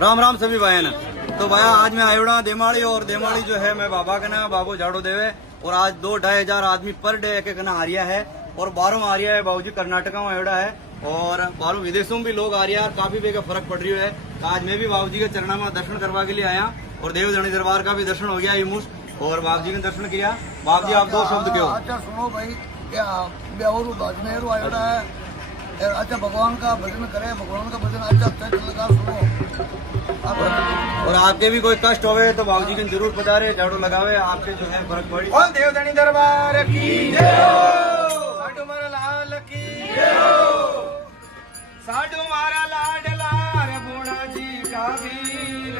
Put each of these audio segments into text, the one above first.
राम राम सभी बहन। तो भैया आज मैं आयोड़ा देमाड़ी और देमाड़ी जो है मैं बाबा का ना बाबू झाड़ू देवे और आज 2-2.5 आदमी पर डे एक ना आ रहा है और 12 आ रहा है बाबूजी कर्नाटक में आयोड़ा है और 12 विदेशों में भी लोग आ रहे हैं और काफी बेगा फर्क पड़ रही है। तो आज मैं भी बाबूजी के चरणों में दर्शन करवा के लिए आया और देवधनी दरबार का भी दर्शन हो गया इमुस और बाबूजी के दर्शन किया। बाबूजी आप 2 शब्द क्यों? अच्छा सुनो भाई, क्या ब्याहू बाजमेर आयोड़ा है। अच्छा भगवान का भजन करे, भगवान का भजन अच्छा लगा सुनो। और आपके भी कोई कष्ट होवे तो बाबूजी के जरूर पधारे, झाड़ू लगावे, आपके जो है फर्क पड़ी। और देवधनी दरबार की जय हो, साधु मारा लाल की जय हो, साधु मारा लाडला रघुना जी का वीर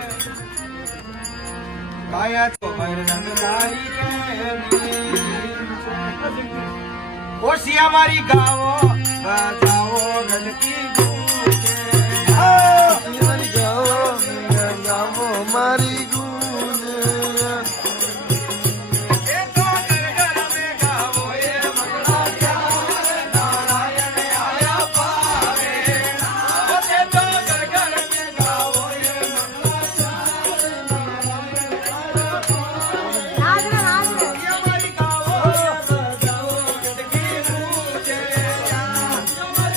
काया तो रंगदारी के कोशी हमारी गावो बजाओ गल की गूंजे, हमारी गाओ हमारी गूंजे। ये तो घर घर में गावो ये मंगला प्यार नारायण आया पावे, ये तो घर घर में गावो ये मंगला प्यार नारायण आया पावे, हमारी गावो बजाओ गल की गूंजे, हमारी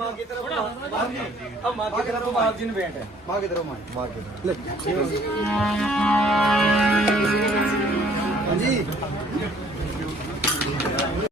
माँ की तरफ अब माँ की तरफ बाप जी ने भेंट है माँ की तरफ माँ माँ के